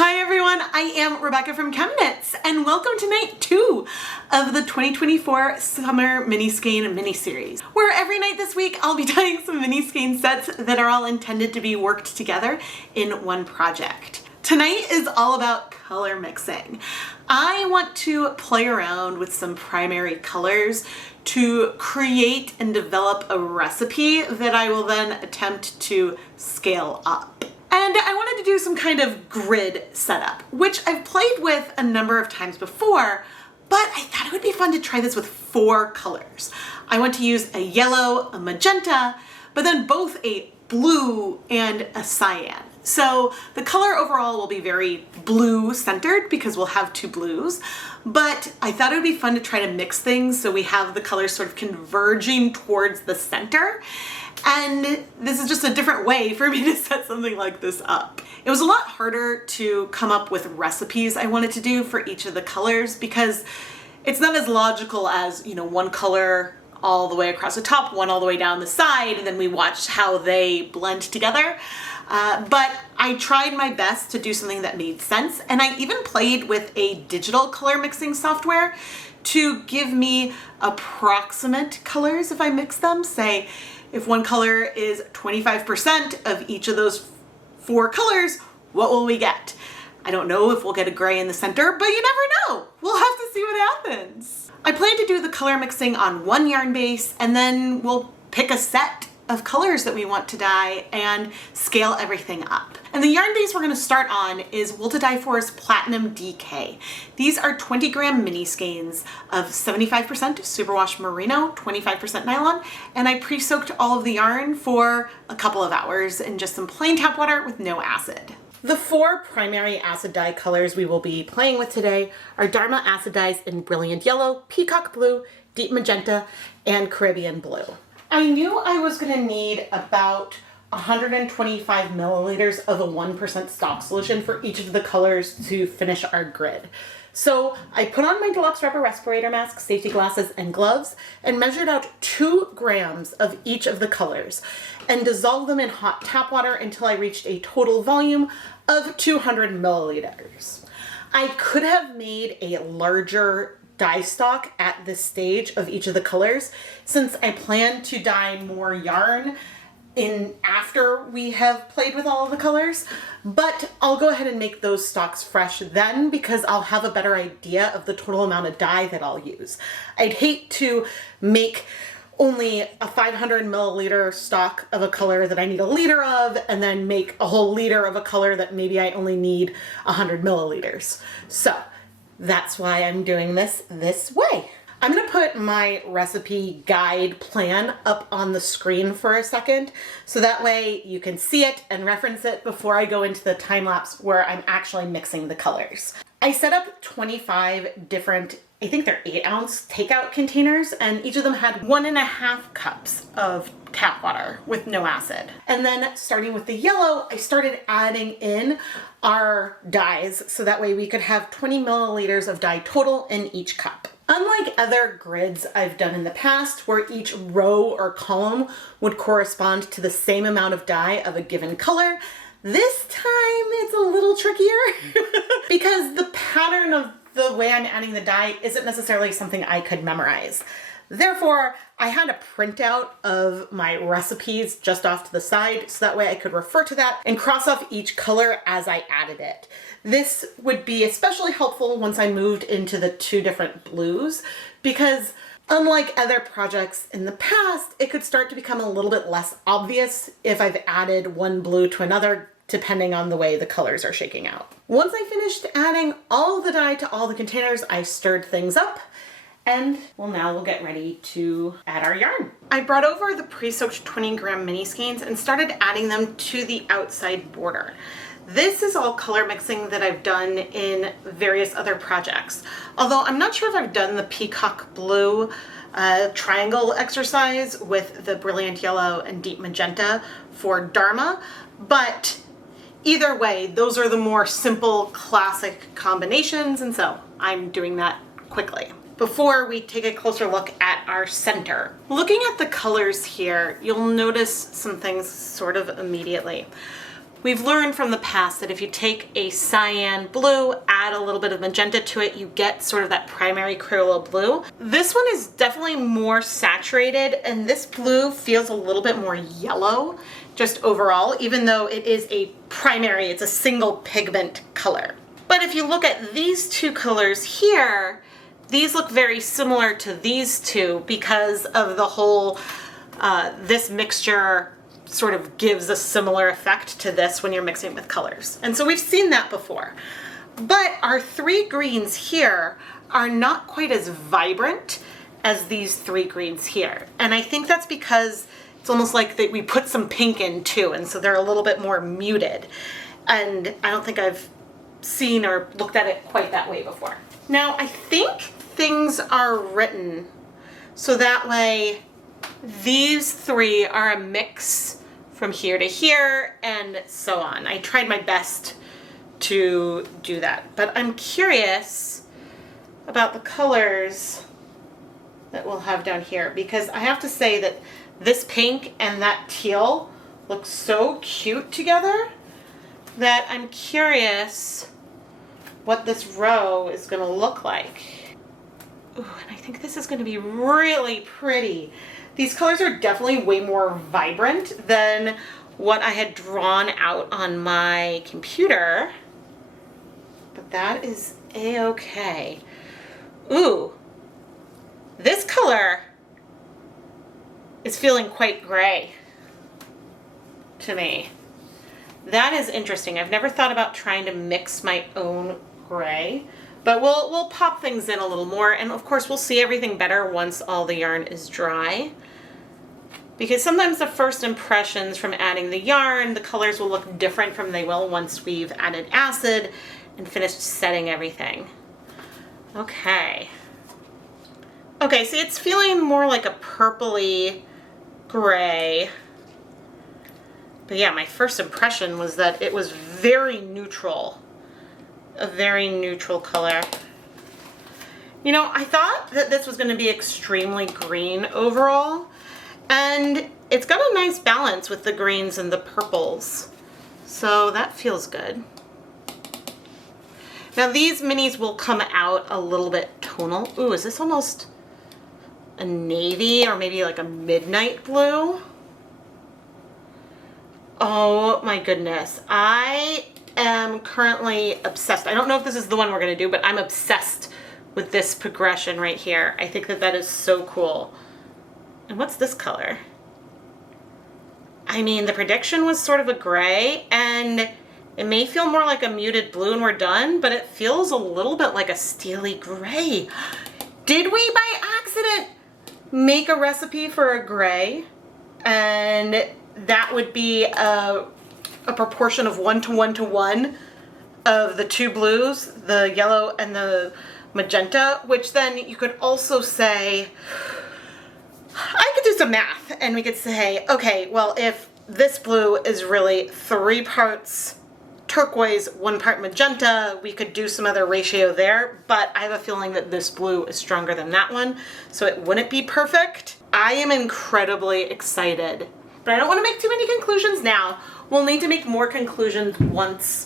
Hi everyone, I am Rebecca from ChemKnits and welcome to night 2 of the 2024 Summer Miniskein mini-series, where every night this week I'll be dyeing some Miniskein sets that are all intended to be worked together in one project. Tonight is all about color mixing. I want to play around with some primary colors to create and develop a recipe that I will then attempt to scale up. And I wanted to do some kind of grid setup, which I've played with a number of times before, but I thought it would be fun to try this with 4 colors. I want to use a yellow, a magenta, but then both a blue and a cyan. So the color overall will be very blue centered because we'll have 2 blues, but I thought it would be fun to try to mix things so we have the colors sort of converging towards the center. And this is just a different way for me to set something like this up. It was a lot harder to come up with recipes I wanted to do for each of the colors because it's not as logical as, one color all the way across the top, one all the way down the side, and then we watch how they blend together. But I tried my best to do something that made sense, and I even played with a digital color mixing software to give me approximate colors if I mix them. Say, if one color is 25% of each of those 4 colors, what will we get? I don't know if we'll get a gray in the center, but you never know. We'll have to see what happens. I plan to do the color mixing on one yarn base, and then we'll pick a set of colors that we want to dye and scale everything up. And the yarn base we're going to start on is Wool to Dye For's Platinum DK. These are 20-gram Miniskeins of 75% superwash merino, 25% nylon, and I pre-soaked all of the yarn for a couple of hours in just some plain tap water with no acid. The 4 primary acid dye colors we will be playing with today are Dharma acid dyes in Brilliant Yellow, Peacock Blue, Deep Magenta, and Caribbean Blue. I knew I was going to need about 125 milliliters of a 1% stock solution for each of the colors to finish our grid. So I put on my deluxe rubber respirator mask, safety glasses, and gloves and measured out 2 grams of each of the colors and dissolved them in hot tap water until I reached a total volume of 200 milliliters. I could have made a larger dye stock at this stage of each of the colors since I plan to dye more yarn in after we have played with all of the colors, but I'll go ahead and make those stocks fresh then because I'll have a better idea of the total amount of dye that I'll use. I'd hate to make only a 500 milliliter stock of a color that I need a liter of and then make a whole liter of a color that maybe I only need 100 milliliters. So that's why I'm doing this way. I'm gonna put my recipe guide plan up on the screen for a second, so that way you can see it and reference it before I go into the time lapse where I'm actually mixing the colors. I set up 25 different, I think they're 8-ounce takeout containers, and each of them had 1.5 cups of tap water with no acid. And then starting with the yellow, I started adding in our dyes so that way we could have 20 milliliters of dye total in each cup. Unlike other grids I've done in the past where each row or column would correspond to the same amount of dye of a given color, this time it's a little trickier because the pattern of the way I'm adding the dye isn't necessarily something I could memorize. Therefore, I had a printout of my recipes just off to the side so that way I could refer to that and cross off each color as I added it. This would be especially helpful once I moved into the 2 different blues because unlike other projects in the past, it could start to become a little bit less obvious if I've added one blue to another depending on the way the colors are shaking out. Once I finished adding all the dye to all the containers, I stirred things up. And now we'll get ready to add our yarn. I brought over the pre-soaked 20-gram Miniskeins and started adding them to the outside border. This is all color mixing that I've done in various other projects. Although I'm not sure if I've done the Peacock Blue triangle exercise with the Brilliant Yellow and Deep Magenta for Dharma, but either way, those are the more simple classic combinations, and so I'm doing that quickly. Before we take a closer look at our center. Looking at the colors here, you'll notice some things sort of immediately. We've learned from the past that if you take a cyan blue, add a little bit of magenta to it, you get sort of that primary Crayola blue. This one is definitely more saturated, and this blue feels a little bit more yellow just overall, even though it is a primary, it's a single pigment color. But if you look at these two colors here, these look very similar to these two because of the whole, this mixture sort of gives a similar effect to this when you're mixing with colors. And so we've seen that before. But our three greens here are not quite as vibrant as these three greens here. And I think that's because it's almost like that we put some pink in too, and so they're a little bit more muted. And I don't think I've seen or looked at it quite that way before. Now, I think things are written so that way these three are a mix from here to here and so on. I tried my best to do that, but I'm curious about the colors that we'll have down here, because I have to say that this pink and that teal look so cute together that I'm curious what this row is going to look like. Ooh, and I think this is going to be really pretty. These colors are definitely way more vibrant than what I had drawn out on my computer, but that is a-okay. Ooh, this color is feeling quite gray to me. That is interesting. I've never thought about trying to mix my own gray, but we'll pop things in a little more, and of course we'll see everything better once all the yarn is dry. Because sometimes the first impressions from adding the yarn, the colors will look different from they will once we've added acid and finished setting everything. Okay. Okay, see, it's feeling more like a purpley gray. But yeah, my first impression was that it was very neutral. A very neutral color. You know, I thought that this was going to be extremely green overall. And it's got a nice balance with the greens and the purples. So that feels good. Now these minis will come out a little bit tonal. Ooh, is this almost a navy or maybe like a midnight blue? Oh my goodness. I am currently obsessed. I don't know if this is the one we're gonna do, but I'm obsessed with this progression right here. I think that that is so cool. And what's this color? I mean, the prediction was sort of a gray, and it may feel more like a muted blue when we're done, but it feels a little bit like a steely gray. Did we by accident make a recipe for a gray? And that would be a proportion of 1 to 1 to 1 of the two blues, the yellow and the magenta, which then you could also say, I could do some math and we could say, okay, well, if this blue is really 3 parts turquoise, 1 part magenta, we could do some other ratio there, but I have a feeling that this blue is stronger than that one, so it wouldn't be perfect. I am incredibly excited, but I don't want to make too many conclusions now. We'll need to make more conclusions once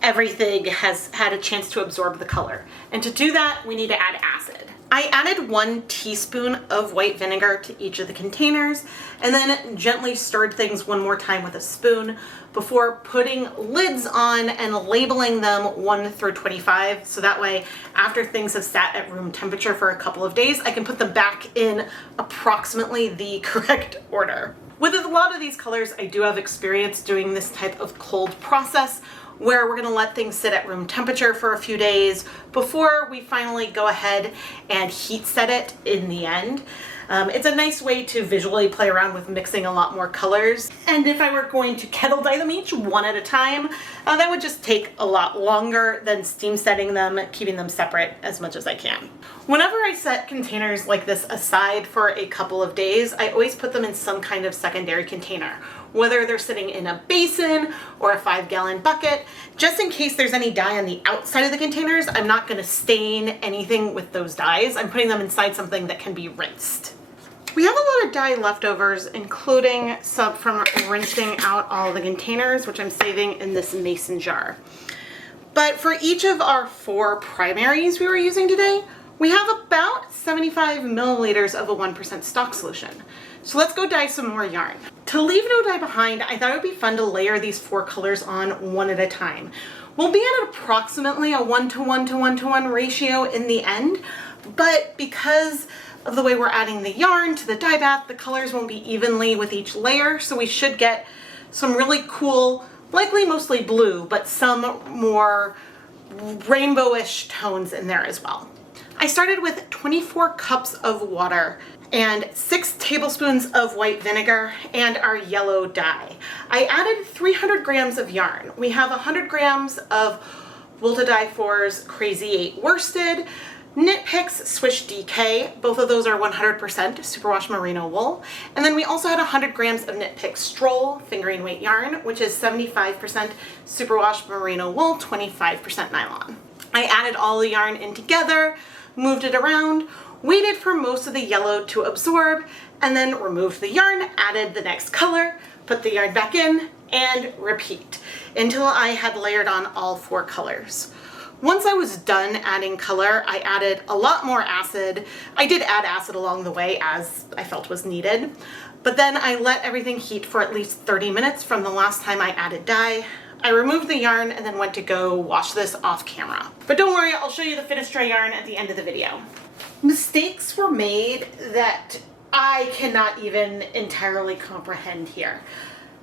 everything has had a chance to absorb the color. And to do that, we need to add acid. I added 1 teaspoon of white vinegar to each of the containers and then gently stirred things one more time with a spoon before putting lids on and labeling them 1 through 25. So that way, after things have sat at room temperature for a couple of days, I can put them back in approximately the correct order. With a lot of these colors, I do have experience doing this type of cold process where we're gonna let things sit at room temperature for a few days before we finally go ahead and heat set it in the end. It's a nice way to visually play around with mixing a lot more colors. And if I were going to kettle dye them each one at a time, that would just take a lot longer than steam setting them, keeping them separate as much as I can. Whenever I set containers like this aside for a couple of days, I always put them in some kind of secondary container, whether they're sitting in a basin or a 5-gallon bucket, just in case there's any dye on the outside of the containers. I'm not gonna stain anything with those dyes. I'm putting them inside something that can be rinsed. We have a lot of dye leftovers, including some from rinsing out all the containers, which I'm saving in this mason jar. But for each of our 4 primaries we were using today, we have about 75 milliliters of a 1% stock solution. So let's go dye some more yarn. To leave no dye behind, I thought it would be fun to layer these 4 colors on one at a time. We'll be at approximately a 1:1 to 1:1 ratio in the end, but because of the way we're adding the yarn to the dye bath, the colors won't be evenly with each layer, so we should get some really cool, likely mostly blue, but some more rainbowish tones in there as well. I started with 24 cups of water and 6 tablespoons of white vinegar and our yellow dye. I added 300 grams of yarn. We have 100 grams of Wool to Dye For's Crazy 8 worsted, Knit Picks Swish DK, both of those are 100% superwash merino wool. And then we also had 100 grams of Knit Picks Stroll fingering weight yarn, which is 75% superwash merino wool, 25% nylon. I added all the yarn in together, moved it around, waited for most of the yellow to absorb, and then removed the yarn, added the next color, put the yarn back in, and repeat until I had layered on all 4 colors. Once I was done adding color, I added a lot more acid. I did add acid along the way as I felt was needed, but then I let everything heat for at least 30 minutes from the last time I added dye. I removed the yarn and then went to go wash this off camera. But don't worry, I'll show you the finished dry yarn at the end of the video. Mistakes were made that I cannot even entirely comprehend here.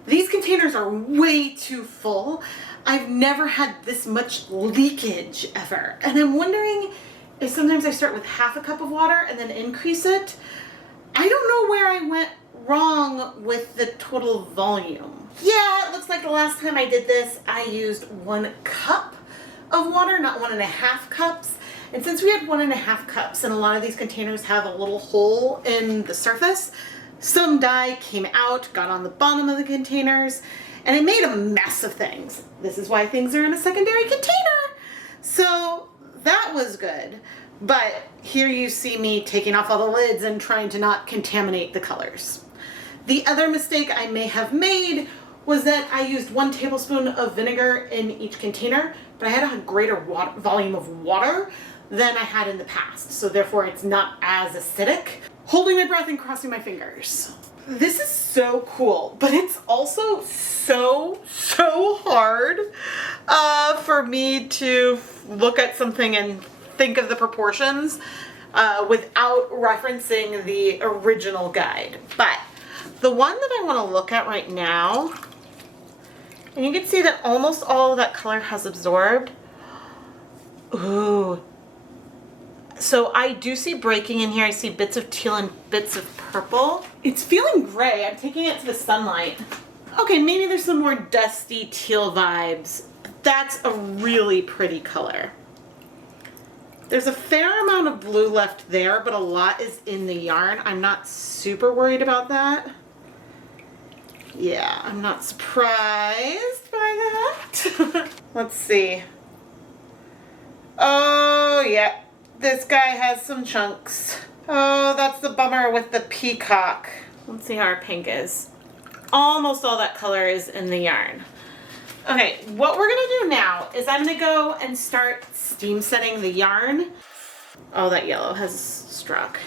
These containers are way too full. I've never had this much leakage ever. And I'm wondering if sometimes I start with half a cup of water and then increase it. I don't know where I went wrong with the total volume. Yeah, it looks like the last time I did this, I used 1 cup of water, not 1.5 cups. And since we had 1.5 cups and a lot of these containers have a little hole in the surface, some dye came out, got on the bottom of the containers, and it made a mess of things. This is why things are in a secondary container. So that was good. But here you see me taking off all the lids and trying to not contaminate the colors. The other mistake I may have made was that I used 1 tablespoon of vinegar in each container, but I had a greater volume of water than I had in the past. So therefore it's not as acidic. Holding my breath and crossing my fingers. This is so cool, but it's also so hard for me to look at something and think of the proportions without referencing the original guide. But the one that I want to look at right now, and you can see that almost all of that color has absorbed. Ooh. So I do see breaking in here. I see bits of teal and bits of purple. It's feeling gray. I'm taking it to the sunlight. Okay, maybe there's some more dusty teal vibes. That's a really pretty color. There's a fair amount of blue left there, but a lot is in the yarn. I'm not super worried about that. Yeah, I'm not surprised by that. Let's see. Oh, yeah. This guy has some chunks. Oh, that's the bummer with the Peacock. Let's see how our pink is. Almost all that color is in the yarn. Okay, what we're gonna do now is I'm gonna go and start steam setting the yarn. Oh, that yellow has struck.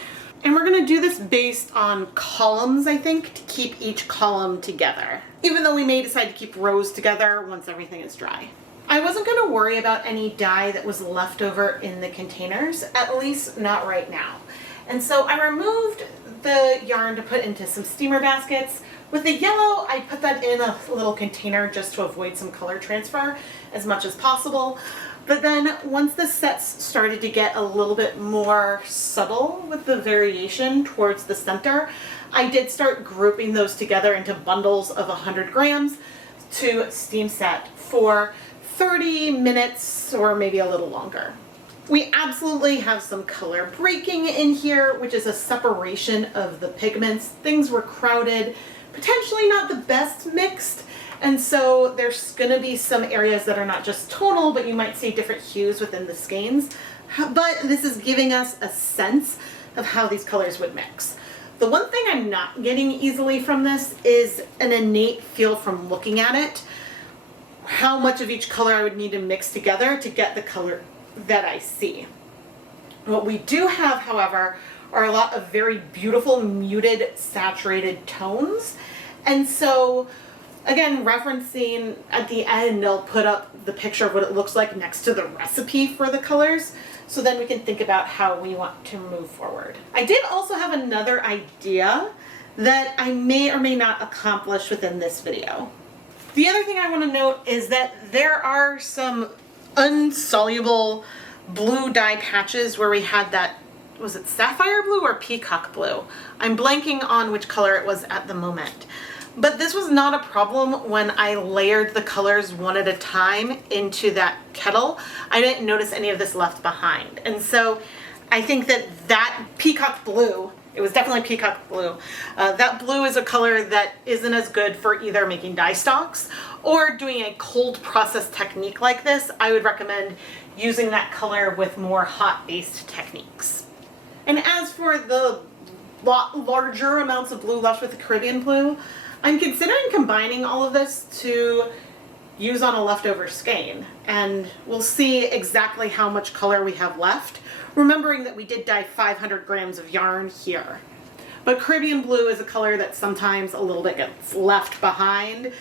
And we're gonna do this based on columns, I think, to keep each column together. Even though we may decide to keep rows together once everything is dry. I wasn't gonna worry about any dye that was left over in the containers, at least not right now. And so I removed the yarn to put into some steamer baskets. With the yellow, I put that in a little container just to avoid some color transfer as much as possible. But then once the sets started to get a little bit more subtle with the variation towards the center, I did start grouping those together into bundles of 100 grams to steam set for 30 minutes or maybe a little longer. We absolutely have some color breaking in here, which is a separation of the pigments. Things were crowded, potentially not the best mixed, and so there's gonna be some areas that are not just tonal, but you might see different hues within the skeins. But this is giving us a sense of how these colors would mix. The one thing I'm not getting easily from this is an innate feel from looking at it, how much of each color I would need to mix together to get the color that I see. What we do have, however, are a lot of very beautiful muted saturated tones. And so again, referencing at the end, I'll put up the picture of what it looks like next to the recipe for the colors, so then we can think about how we want to move forward. I did also have another idea that I may or may not accomplish within this video. The other thing I want to note is that there are some unsoluble blue dye patches where we had that, was it sapphire blue or peacock blue? I'm blanking on which color it was at the moment. But this was not a problem when I layered the colors one at a time into that kettle. I didn't notice any of this left behind. And so I think that that peacock blue, it was definitely peacock blue, that blue is a color that isn't as good for either making dye stocks or doing a cold process technique like this. I would recommend using that color with more hot based techniques. And as for the larger amounts of blue left with the Caribbean blue, I'm considering combining all of this to use on a leftover skein, and we'll see exactly how much color we have left, remembering that we did dye 500 grams of yarn here. But Caribbean blue is a color that sometimes a little bit gets left behind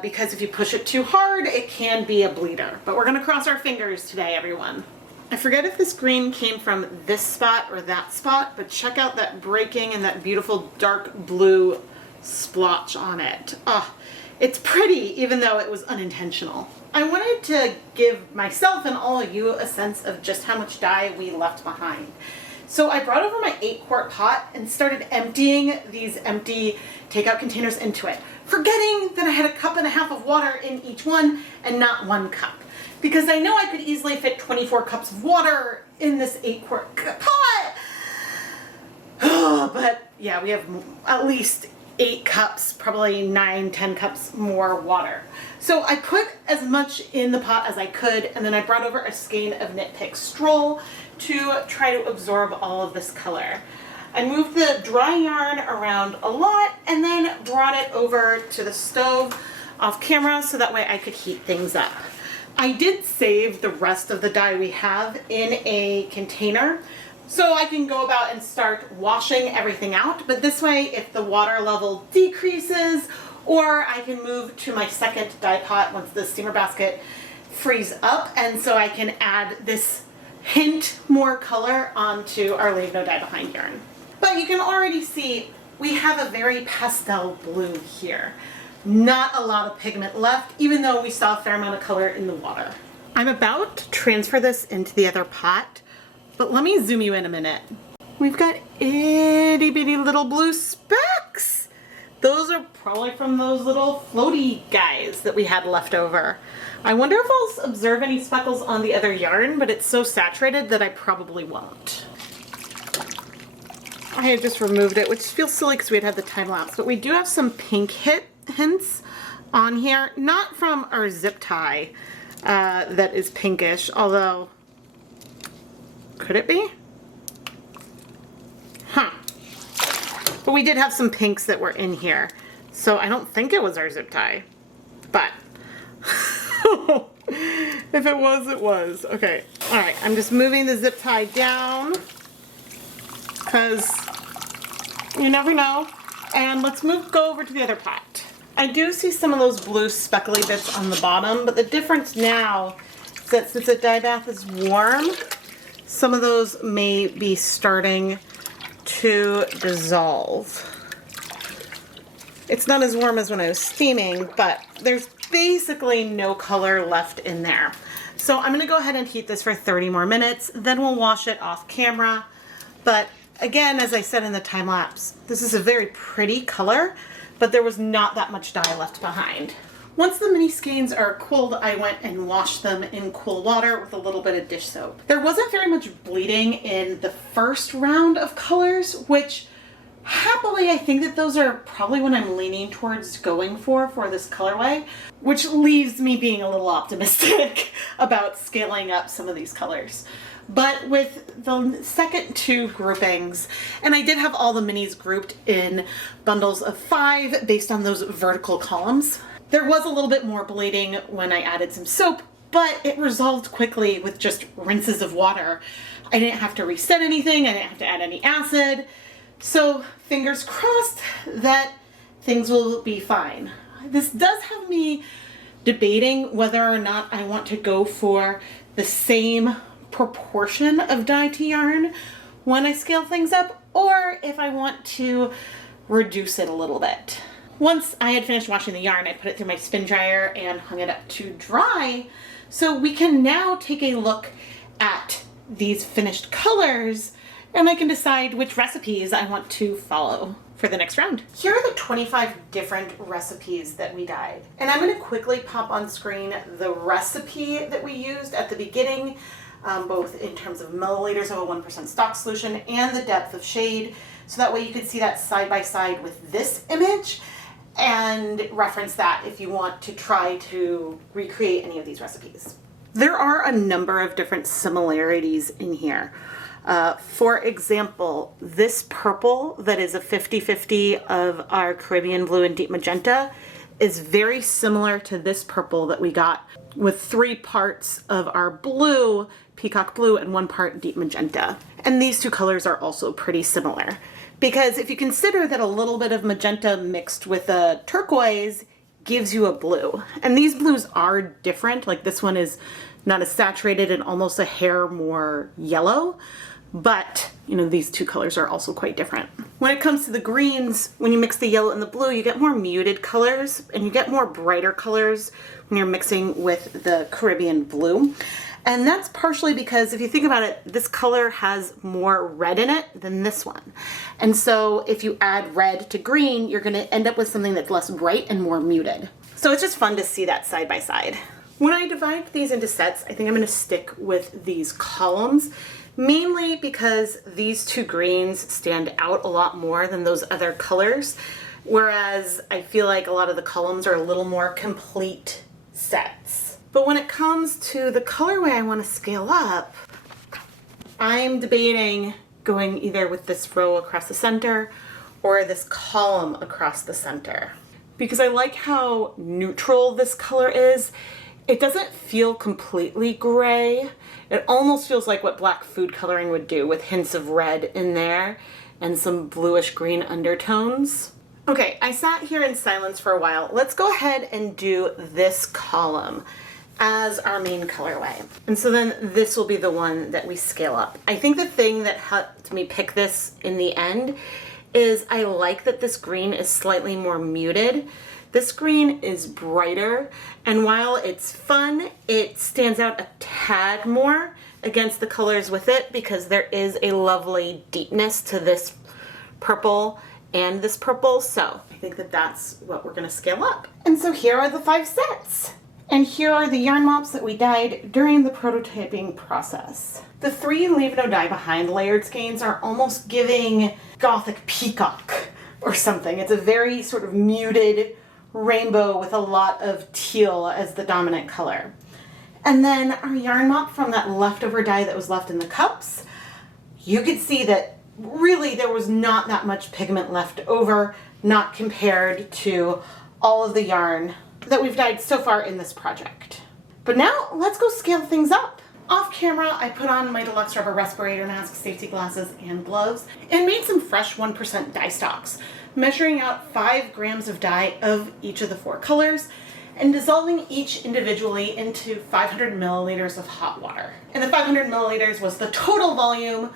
because if you push it too hard, it can be a bleeder. But we're gonna cross our fingers today, everyone. I forget if this green came from this spot or that spot, but check out that breaking and that beautiful dark blue splotch on it. Oh, it's pretty, even though it was unintentional. I wanted to give myself and all of you a sense of just how much dye we left behind. So I brought over my 8-quart pot and started emptying these empty takeout containers into it, forgetting that I had 1.5 cups of water in each one and not 1 cup. Because I know I could easily fit 24 cups of water in this 8-quart pot. Oh, but yeah, we have at least 8 cups, probably 9-10 cups more water. So I put as much in the pot as I could, and then I brought over a skein of Knit Pick Stroll to try to absorb all of this color. I moved the dry yarn around a lot and then brought it over to the stove off camera so that way I could heat things up. I did save the rest of the dye we have in a container, so I can go about and start washing everything out, but this way if the water level decreases, or I can move to my second dye pot once the steamer basket frees up, and so I can add this hint more color onto our Leave No Dye Behind yarn. But you can already see we have a very pastel blue here. Not a lot of pigment left, even though we saw a fair amount of color in the water. I'm about to transfer this into the other pot, but let me zoom you in a minute. We've got itty bitty little blue specks. Those are probably from those little floaty guys that we had left over. I wonder if I'll observe any speckles on the other yarn, but it's so saturated that I probably won't. I had just removed it, which feels silly because we had the time lapse, but we do have some pink hints on here, not from our zip tie that is pinkish, although could it be? Huh. But we did have some pinks that were in here, so I don't think it was our zip tie, but if it was, it was. Okay, all right, I'm just moving the zip tie down because you never know. And let's go over to the other pot. I do see some of those blue speckly bits on the bottom, but the difference now is that since the dye bath is warm, some of those may be starting to dissolve. It's not as warm as when I was steaming, but there's basically no color left in there. So I'm gonna go ahead and heat this for 30 more minutes, then we'll wash it off camera. But again, as I said in the time lapse, this is a very pretty color, but there was not that much dye left behind. Once the mini skeins are cooled, I went and washed them in cool water with a little bit of dish soap. There wasn't very much bleeding in the first round of colors, which Happily, I think that those are probably what I'm leaning towards going for this colorway, which leaves me being a little optimistic about scaling up some of these colors. But with the second two groupings, and I did have all the minis grouped in bundles of 5 based on those vertical columns, there was a little bit more bleeding when I added some soap, but it resolved quickly with just rinses of water. I didn't have to reset anything, I didn't have to add any acid. So fingers crossed that things will be fine. This does have me debating whether or not I want to go for the same proportion of dye to yarn when I scale things up, or if I want to reduce it a little bit. Once I had finished washing the yarn, I put it through my spin dryer and hung it up to dry. So we can now take a look at these finished colors and I can decide which recipes I want to follow for the next round. Here are the 25 different recipes that we dyed. And I'm gonna quickly pop on screen the recipe that we used at the beginning, both in terms of milliliters of a 1% stock solution and the depth of shade. So that way you can see that side by side with this image and reference that if you want to try to recreate any of these recipes. There are a number of different similarities in here. For example, this purple that is a 50-50 of our Caribbean blue and deep magenta is very similar to this purple that we got with 3 parts of our blue, peacock blue, and 1 part deep magenta. And these two colors are also pretty similar. Because if you consider that a little bit of magenta mixed with a turquoise gives you a blue. And these blues are different. Like this one is not as saturated and almost a hair more yellow. But, you know, these two colors are also quite different. When it comes to the greens, when you mix the yellow and the blue, you get more muted colors and you get more brighter colors when you're mixing with the Caribbean blue. And that's partially because if you think about it, this color has more red in it than this one. And so if you add red to green, you're gonna end up with something that's less bright and more muted. So it's just fun to see that side by side. When I divide these into sets, I think I'm gonna stick with these columns, mainly because these two greens stand out a lot more than those other colors, whereas I feel like a lot of the columns are a little more complete sets. But when it comes to the colorway I want to scale up, I'm debating going either with this row across the center or this column across the center. Because I like how neutral this color is. It doesn't feel completely gray. It almost feels like what black food coloring would do, with hints of red in there and some bluish green undertones. Okay, I sat here in silence for a while. Let's go ahead and do this column as our main colorway. And so then this will be the one that we scale up. I think the thing that helped me pick this in the end is I like that this green is slightly more muted. This green is brighter, and while it's fun, it stands out a tad more against the colors with it because there is a lovely deepness to this purple and this purple. So I think that that's what we're gonna scale up. And so here are the 5 sets. And here are the yarn mops that we dyed during the prototyping process. The 3 leave no dye behind layered skeins are almost giving gothic peacock or something. It's a very sort of muted rainbow with a lot of teal as the dominant color. And then our yarn mop from that leftover dye that was left in the cups, you could see that really there was not that much pigment left over, not compared to all of the yarn that we've dyed so far in this project. But now let's go scale things up. Off camera, I put on my deluxe rubber respirator mask, safety glasses, and gloves, and made some fresh 1% dye stocks, measuring out 5 grams of dye of each of the 4 colors, and dissolving each individually into 500 milliliters of hot water. And the 500 milliliters was the total volume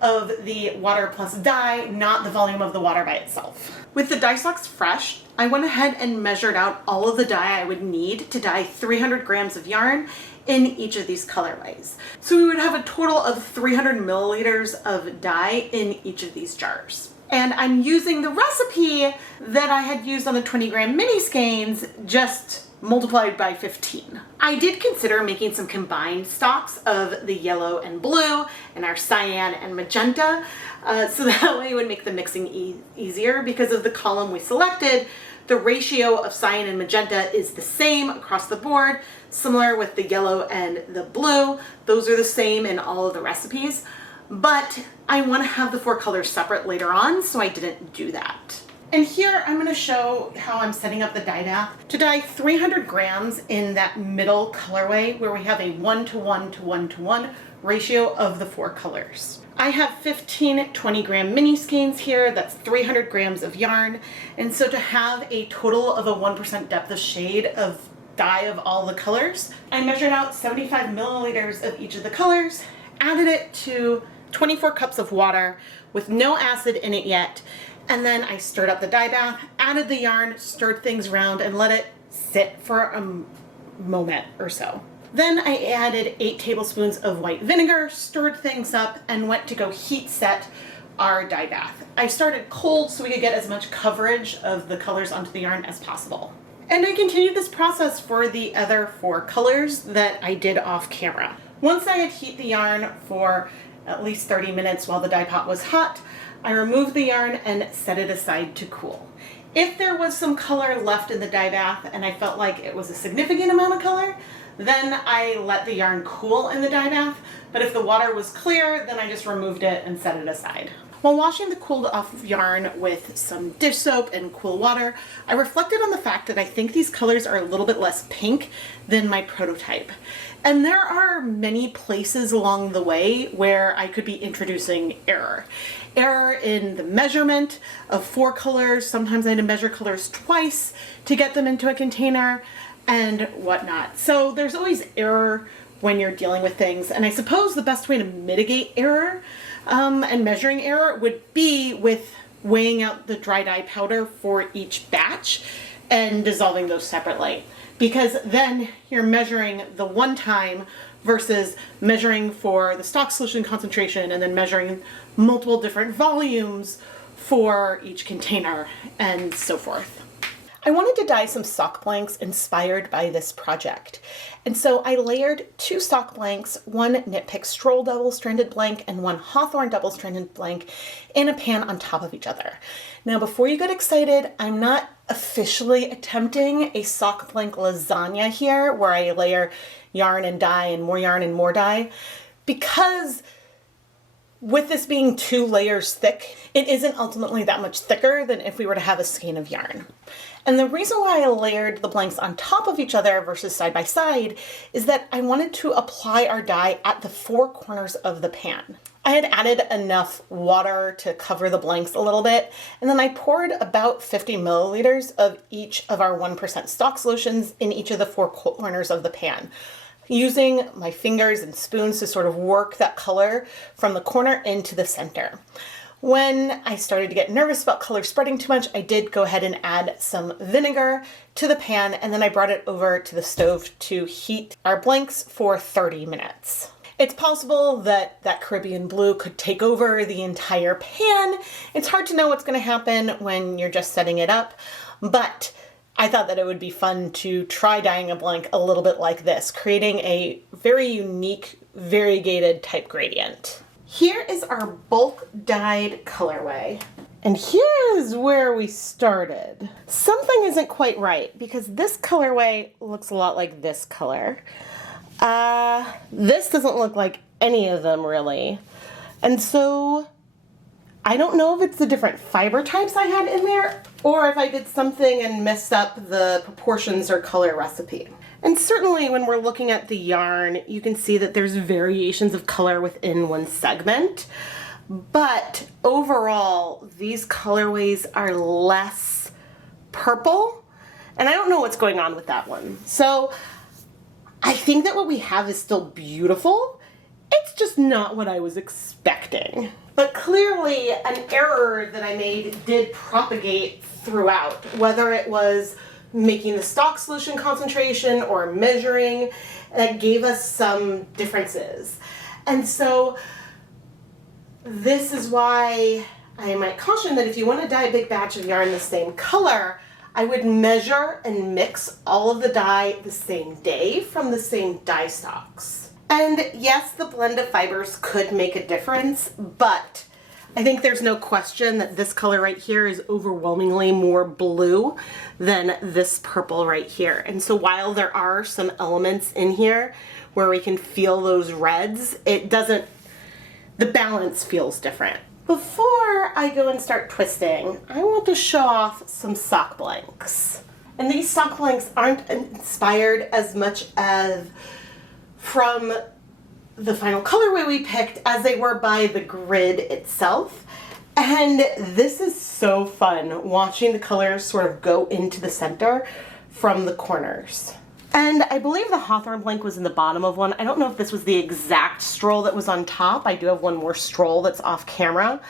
of the water plus dye, not the volume of the water by itself. With the dye stocks fresh, I went ahead and measured out all of the dye I would need to dye 300 grams of yarn in each of these colorways. So we would have a total of 300 milliliters of dye in each of these jars. And I'm using the recipe that I had used on the 20 gram Miniskeins, just multiplied by 15. I did consider making some combined stocks of the yellow and blue and our cyan and magenta, so that way it would make the mixing easier. Because of the column we selected, the ratio of cyan and magenta is the same across the board, similar with the yellow and the blue. Those are the same in all of the recipes, but I want to have the 4 colors separate later on, so I didn't do that. And here I'm going to show how I'm setting up the dye bath to dye 300 grams in that middle colorway where we have a 1:1 to 1:1 ratio of the 4 colors. I have 15 20-gram Miniskeins here. That's 300 grams of yarn. And so to have a total of a 1% depth of shade of dye of all the colors, I measured out 75 milliliters of each of the colors, added it to 24 cups of water with no acid in it yet, and then I stirred up the dye bath, added the yarn, stirred things around, and let it sit for a moment or so. Then I added 8 tablespoons of white vinegar, stirred things up, and went to go heat set our dye bath. I started cold so we could get as much coverage of the colors onto the yarn as possible. And I continued this process for the other 4 colors that I did off camera. Once I had heated the yarn for at least 30 minutes while the dye pot was hot, I removed the yarn and set it aside to cool. If there was some color left in the dye bath and I felt like it was a significant amount of color, then I let the yarn cool in the dye bath. But if the water was clear, then I just removed it and set it aside. While washing the cooled off yarn with some dish soap and cool water, I reflected on the fact that I think these colors are a little bit less pink than my prototype. And there are many places along the way where I could be introducing error. Error in the measurement of 4 colors. Sometimes I had to measure colors twice to get them into a container and whatnot. So there's always error when you're dealing with things. And I suppose the best way to mitigate error and measuring error would be with weighing out the dry dye powder for each batch and dissolving those separately. Because then you're measuring the one time versus measuring for the stock solution concentration and then measuring multiple different volumes for each container and so forth. I wanted to dye some sock blanks inspired by this project. And so I layered 2 sock blanks, 1 Knit Pick Stroll double-stranded blank and 1 Hawthorne double-stranded blank in a pan on top of each other. Now before you get excited, I'm not officially attempting a sock blank lasagna here where I layer yarn and dye and more dye, because with this being 2 layers thick, it isn't ultimately that much thicker than if we were to have a skein of yarn. And the reason why I layered the blanks on top of each other versus side by side is that I wanted to apply our dye at the 4 corners of the pan. I had added enough water to cover the blanks a little bit, and then I poured about 50 milliliters of each of our 1% stock solutions in each of the 4 corners of the pan, using my fingers and spoons to sort of work that color from the corner into the center. When I started to get nervous about color spreading too much, I did go ahead and add some vinegar to the pan, and then I brought it over to the stove to heat our blanks for 30 minutes. It's possible that that Caribbean blue could take over the entire pan. It's hard to know what's going to happen when you're just setting it up, but I thought that it would be fun to try dyeing a blank a little bit like this, creating a very unique, variegated type gradient. Here is our bulk dyed colorway. And here is where we started. Something isn't quite right because this colorway looks a lot like this color. This doesn't look like any of them really. And so I don't know if it's the different fiber types I had in there or if I did something and messed up the proportions or color recipe. And certainly when we're looking at the yarn, you can see that there's variations of color within one segment. But overall, these colorways are less purple. And I don't know what's going on with that one. So I think that what we have is still beautiful. It's just not what I was expecting. But clearly an error that I made did propagate throughout, whether it was making the stock solution concentration or measuring, that gave us some differences. And so this is why I might caution that if you want to dye a big batch of yarn the same color, I would measure and mix all of the dye the same day from the same dye stocks. And yes, the blend of fibers could make a difference, but I think there's no question that this color right here is overwhelmingly more blue than this purple right here. And so while there are some elements in here where we can feel those reds, the balance feels different. Before I go and start twisting, I want to show off some sock blanks. And these sock blanks aren't inspired as much as from the final colorway we picked as they were by the grid itself. And this is so fun, watching the colors sort of go into the center from the corners. And I believe the Hawthorne blank was in the bottom of one. I don't know if this was the exact Stroll that was on top. I do have one more Stroll that's off camera,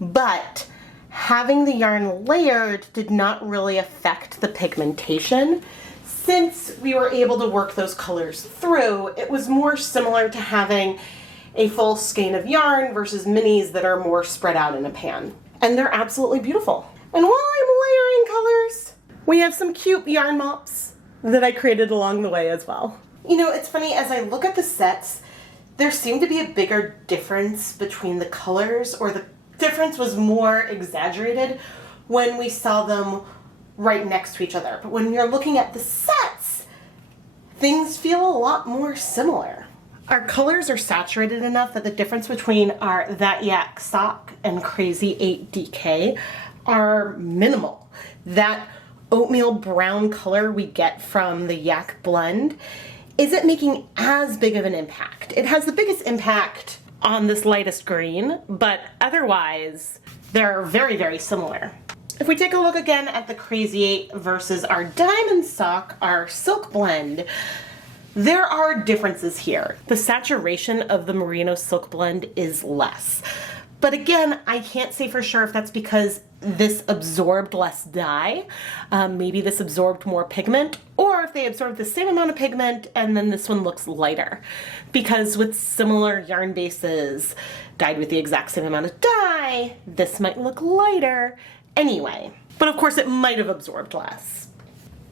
but having the yarn layered did not really affect the pigmentation. Since we were able to work those colors through, it was more similar to having a full skein of yarn versus minis that are more spread out in a pan. And they're absolutely beautiful. And while I'm layering colors, we have some cute yarn mops that I created along the way as well. You know, it's funny, as I look at the sets, there seemed to be a bigger difference between the colors, or the difference was more exaggerated when we saw them right next to each other. But when you're looking at the sets, things feel a lot more similar. Our colors are saturated enough that the difference between our That Yak sock and Crazy 8 DK are minimal. That oatmeal brown color we get from the yak blend isn't making as big of an impact. It has the biggest impact on this lightest green, but otherwise they're very, very similar. If we take a look again at the Crazy 8 versus our diamond sock, our silk blend, there are differences here. The saturation of the merino silk blend is less. But again, I can't say for sure if that's because this absorbed less dye, maybe this absorbed more pigment, or if they absorbed the same amount of pigment and then this one looks lighter. Because with similar yarn bases dyed with the exact same amount of dye, this might look lighter anyway. But of course it might have absorbed less.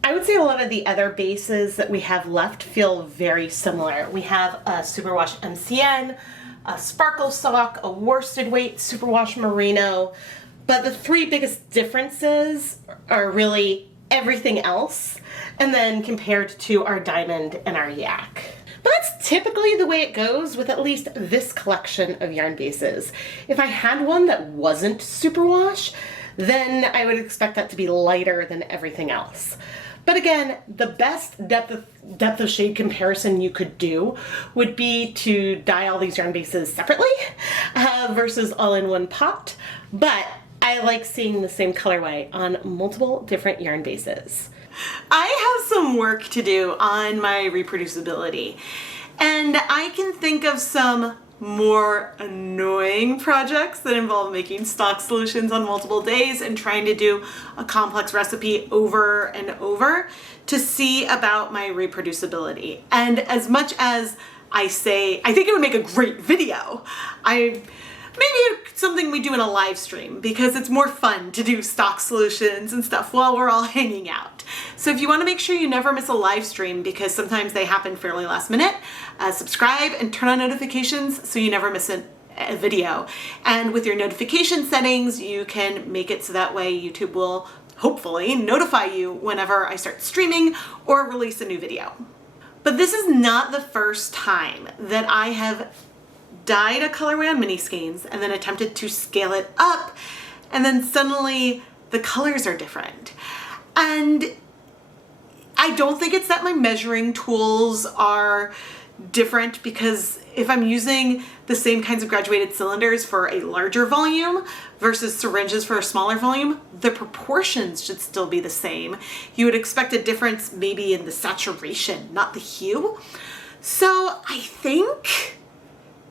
I would say a lot of the other bases that we have left feel very similar. We have a Superwash MCN, a Sparkle Sock, a worsted weight Superwash Merino, but the three biggest differences are really everything else, and then compared to our diamond and our yak. But that's typically the way it goes with at least this collection of yarn bases. If I had one that wasn't Superwash, then I would expect that to be lighter than everything else. But again, the best depth of shade comparison you could do would be to dye all these yarn bases separately versus all in one pot. But I like seeing the same colorway on multiple different yarn bases. I have some work to do on my reproducibility, and I can think of some more annoying projects that involve making stock solutions on multiple days and trying to do a complex recipe over and over to see about my reproducibility. And as much as I say, I think it would make a great video, maybe it's something we do in a live stream because it's more fun to do stock solutions and stuff while we're all hanging out. So if you want to make sure you never miss a live stream, because sometimes they happen fairly last minute, subscribe and turn on notifications so you never miss a video. And with your notification settings, you can make it so that way YouTube will hopefully notify you whenever I start streaming or release a new video. But this is not the first time that I have dyed a colorway on Miniskeins and then attempted to scale it up, and then suddenly the colors are different. And I don't think it's that my measuring tools are different, because if I'm using the same kinds of graduated cylinders for a larger volume versus syringes for a smaller volume, the proportions should still be the same. You would expect a difference maybe in the saturation, not the hue. So I think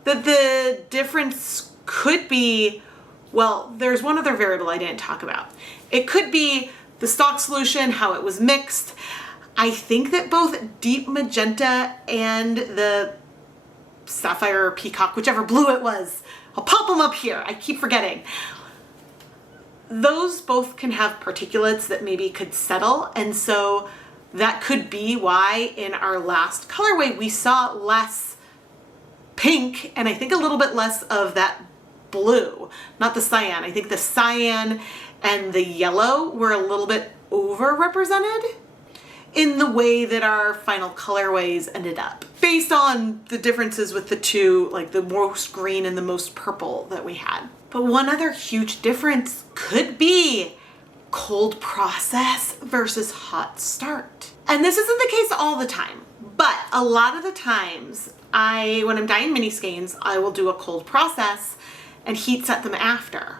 that the difference could be, well, there's one other variable I didn't talk about. It could be the stock solution, how it was mixed. I think that both deep magenta and the sapphire or peacock, whichever blue it was, I'll pop them up here, I keep forgetting. those both can have particulates that maybe could settle, and so that could be why in our last colorway we saw less pink and I think a little bit less of that blue, not the cyan. I think the cyan and the yellow were a little bit overrepresented in the way that our final colorways ended up, based on the differences with the two, like the most green and the most purple that we had. But one other huge difference could be cold process versus hot start. And this isn't the case all the time, but a lot of the times when I'm dyeing Miniskeins, I will do a cold process and heat set them after.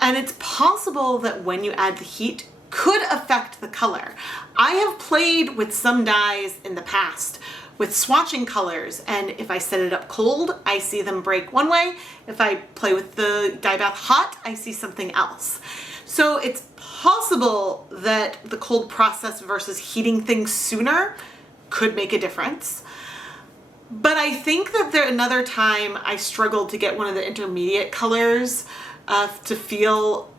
And it's possible that when you add the heat could affect the color. I have played with some dyes in the past with swatching colors, and if I set it up cold, I see them break one way. If I play with the dye bath hot, I see something else. So it's possible that the cold process versus heating things sooner could make a difference. But I think that another time I struggled to get one of the intermediate colors to feel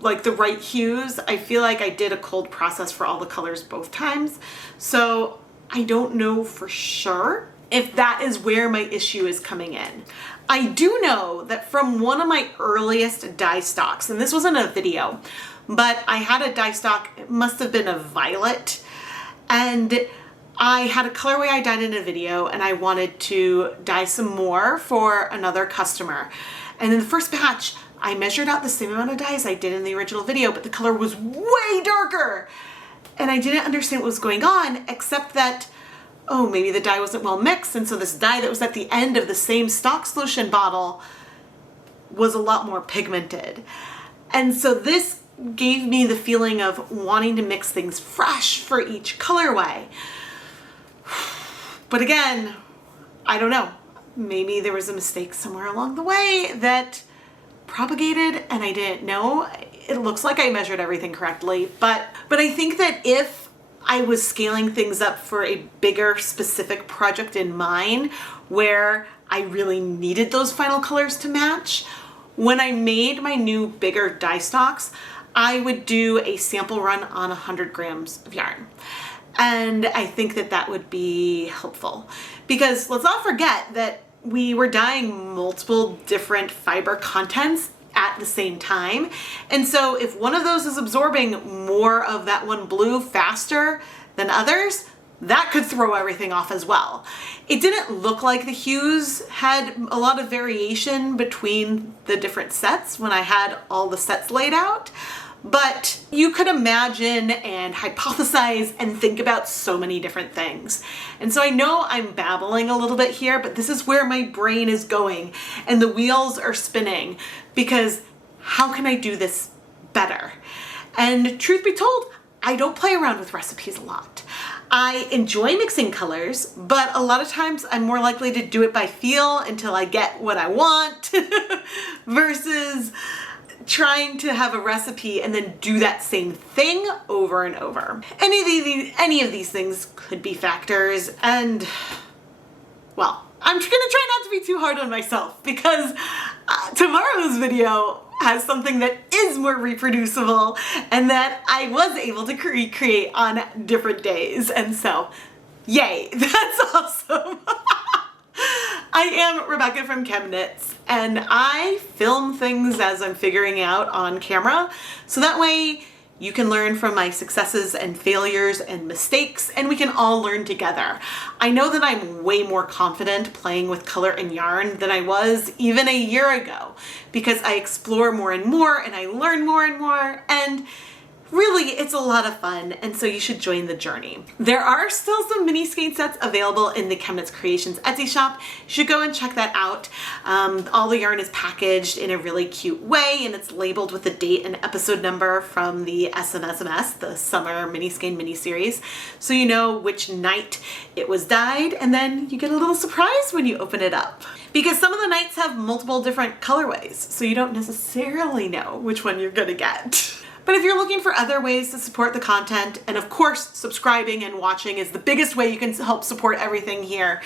like the right hues. I feel like I did a cold process for all the colors both times. So I don't know for sure if that is where my issue is coming in. I do know that from one of my earliest dye stocks, and this wasn't a video, but I had a dye stock, it must have been a violet, and I had a colorway I dyed in a video and I wanted to dye some more for another customer. And in the first batch, I measured out the same amount of dye as I did in the original video, but the color was way darker. And I didn't understand what was going on, except that, oh, maybe the dye wasn't well mixed, and so this dye that was at the end of the same stock solution bottle was a lot more pigmented. And so this gave me the feeling of wanting to mix things fresh for each colorway. But again, I don't know. Maybe there was a mistake somewhere along the way that propagated and I didn't know. It looks like I measured everything correctly, but I think that if I was scaling things up for a bigger specific project in mind where I really needed those final colors to match, when I made my new bigger dye stocks, I would do a sample run on 100 grams of yarn. And I think that that would be helpful, because let's not forget that we were dyeing multiple different fiber contents at the same time. And so if one of those is absorbing more of that one blue faster than others, that could throw everything off as well. It didn't look like the hues had a lot of variation between the different sets when I had all the sets laid out, but you could imagine and hypothesize and think about so many different things. And so I know I'm babbling a little bit here, but this is where my brain is going and the wheels are spinning, because how can I do this better? And truth be told, I don't play around with recipes a lot. I enjoy mixing colors, but a lot of times I'm more likely to do it by feel until I get what I want versus trying to have a recipe and then do that same thing over and over. Any of these things could be factors, and well, I'm gonna try not to be too hard on myself, because tomorrow's video has something that is more reproducible and that I was able to recreate on different days, and so yay, that's awesome. I am Rebecca from ChemKnits, and I film things as I'm figuring out on camera, so that way you can learn from my successes and failures and mistakes, and we can all learn together. I know that I'm way more confident playing with color and yarn than I was even a year ago, because I explore more and more and I learn more and more, and really, it's a lot of fun, and so you should join the journey. There are still some Miniskein sets available in the ChemKnits Creations Etsy shop. You should go and check that out. All the yarn is packaged in a really cute way, and it's labeled with the date and episode number from the SMSMS, the Summer Miniskein mini-series, so you know which night it was dyed, and then you get a little surprise when you open it up. Because some of the nights have multiple different colorways, so you don't necessarily know which one you're gonna get. But if you're looking for other ways to support the content, and of course subscribing and watching is the biggest way you can help support everything here,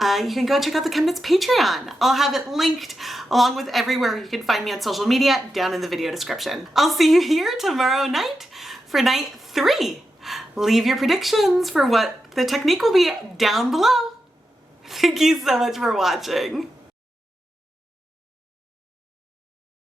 you can go check out the ChemKnits Patreon. I'll have it linked along with everywhere you can find me on social media down in the video description. I'll see you here tomorrow night for night 3. Leave your predictions for what the technique will be down below. Thank you so much for watching.